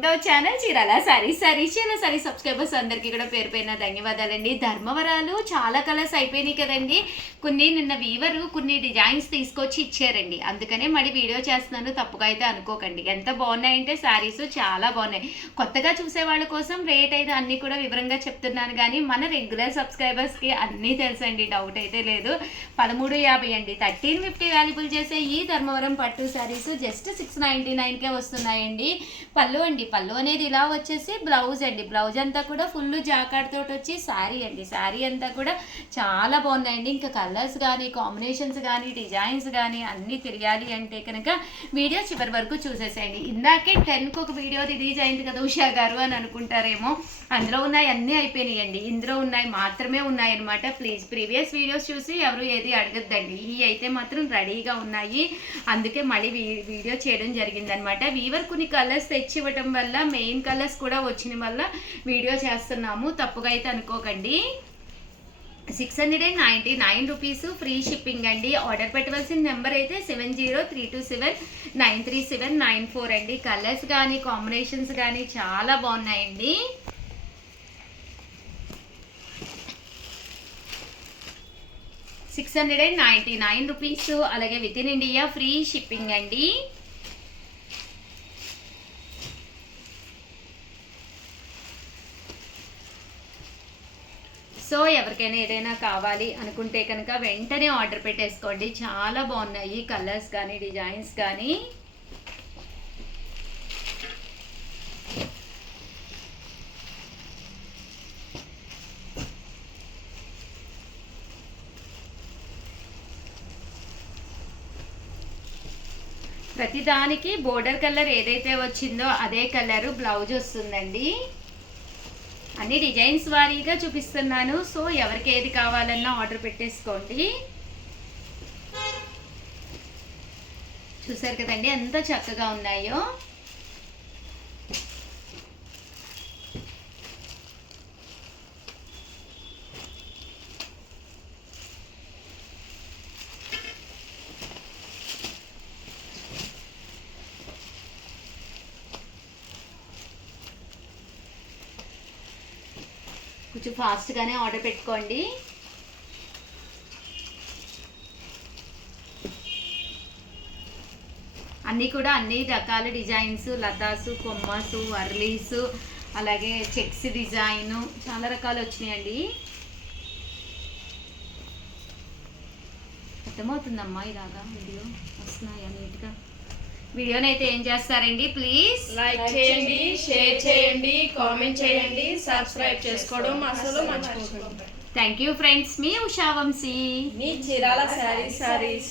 Channel Chirala sorry subscribers అందరికీ కూడా పేరు పైన ధన్యవాదాలండి. ధర్మవరాలు చాలా కలర్స్ అయిపోయినాయి కదండి. కొన్ని నిన్న వీవరు కొన్ని డిజైన్స్ తీసుకొచ్చి ఇచ్చారండి, అందుకనే మళ్ళీ వీడియో చేస్తున్నాను, తప్పుగా అయితే అనుకోకండి. ఎంత బాగున్నాయంటే శారీస్ చాలా బాగున్నాయి. కొత్తగా చూసే వాళ్ళ కోసం రేట్ అయితే అన్నీ కూడా వివరంగా చెప్తున్నాను, కానీ మన రెగ్యులర్ సబ్స్క్రైబర్స్కి అన్నీ తెలుసండి, డౌట్ అయితే లేదు. 1350 అండి, 1350 వాల్యుబుల్ చేసే ఈ ధర్మవరం పట్టు శారీస్ జస్ట్ 699కే వస్తున్నాయండి. పళ్ళు అండి, పళ్ళు అనేది ఇలా వచ్చేసి బ్లౌజ్ అండి, బ్లౌజ్ అంతా కూడా ఫుల్ జాకాడ్ తోటి వచ్చి శారీ అండి, శారీ అంతా కూడా చాలా బాగున్నాయండి. ఇంకా కలర్స్ కానీ కాంబినేషన్స్ కానీ డిజైన్స్ కానీ అన్నీ తెలియాలి అంటే కనుక వీడియో చివరి వరకు చూసేసేయండి. ఇందాకే 10కి ఒక వీడియో రిలీజ్ అయింది కదా ఉషా గారు అని అనుకుంటారేమో, అందులో ఉన్నాయి అన్నీ అయిపోయినాయండి, ఇందులో ఉన్నాయి మాత్రమే ఉన్నాయన్నమాట. ప్లీజ్ ప్రీవియస్ వీడియోస్ చూసి ఎవరు ఏది అడగద్దండి, ఇవి అయితే మాత్రం రెడీగా ఉన్నాయి, అందుకే మళ్ళీ వీడియో చేయడం జరిగిందనమాట. వీవర్ కొన్ని కలర్స్ తెచ్చి ఇవ్వటం వల్ల మెయిన్ కలర్స్ కూడా వచ్చిన వల్ల వీడియో చేస్తున్నాము, తప్పుగా అయితే అనుకోకండి. 699 రూపీస్ ఫ్రీ షిప్పింగ్ అండి. ఆర్డర్ పెట్టవలసిన నెంబర్ అయితే 7032793794 అండి. కలర్స్ కానీ కాంబినేషన్స్ కానీ చాలా బాగున్నాయండి. ₹699 అలాగే with in India free shipping అండి. సో ఎవరికైనా ఏదైనా కావాలి అనుకుంటే కనుక వెంటనే ఆర్డర్ పెట్టేసుకోండి, చాలా బాగున్నాయి కలర్స్ కానీ డిజైన్స్ కానీ. ప్రతిదానికి బోర్డర్ కలర్ ఏదైతే వచ్చిందో అదే కలరు బ్లౌజ్ వస్తుందండి. అన్ని డిజైన్స్ వారీగా చూపిస్తున్నాను, సో ఎవరికి ఏది కావాలన్నా ఆర్డర్ పెట్టేసుకోండి. చూసారు కదండి ఎంత చక్కగా ఉన్నాయో. కొంచెం ఫాస్ట్గానే ఆర్డర్ పెట్టుకోండి. అన్నీ కూడా అన్ని రకాల డిజైన్స్, లతాసు, కొమ్మసు, వర్లీసు, అలాగే చెక్స్ డిజైను చాలా రకాలు వచ్చినాయండి. అర్థమవుతుందమ్మా ఇలాగా వీడియో వస్తున్నాయా నీట్గా? వీడియోనైతే ఏం చేస్తారండి, ప్లీజ్ లైక్ చేయండి, షేర్ చేయండి, కామెంట్ చేయండి, సబ్స్క్రైబ్ చేసుకోవడం అసలు మర్చిపోకండి. థ్యాంక్ యూ ఫ్రెండ్స్, మీ ఉషా వంశీ, మీ చీరాల శారీస్.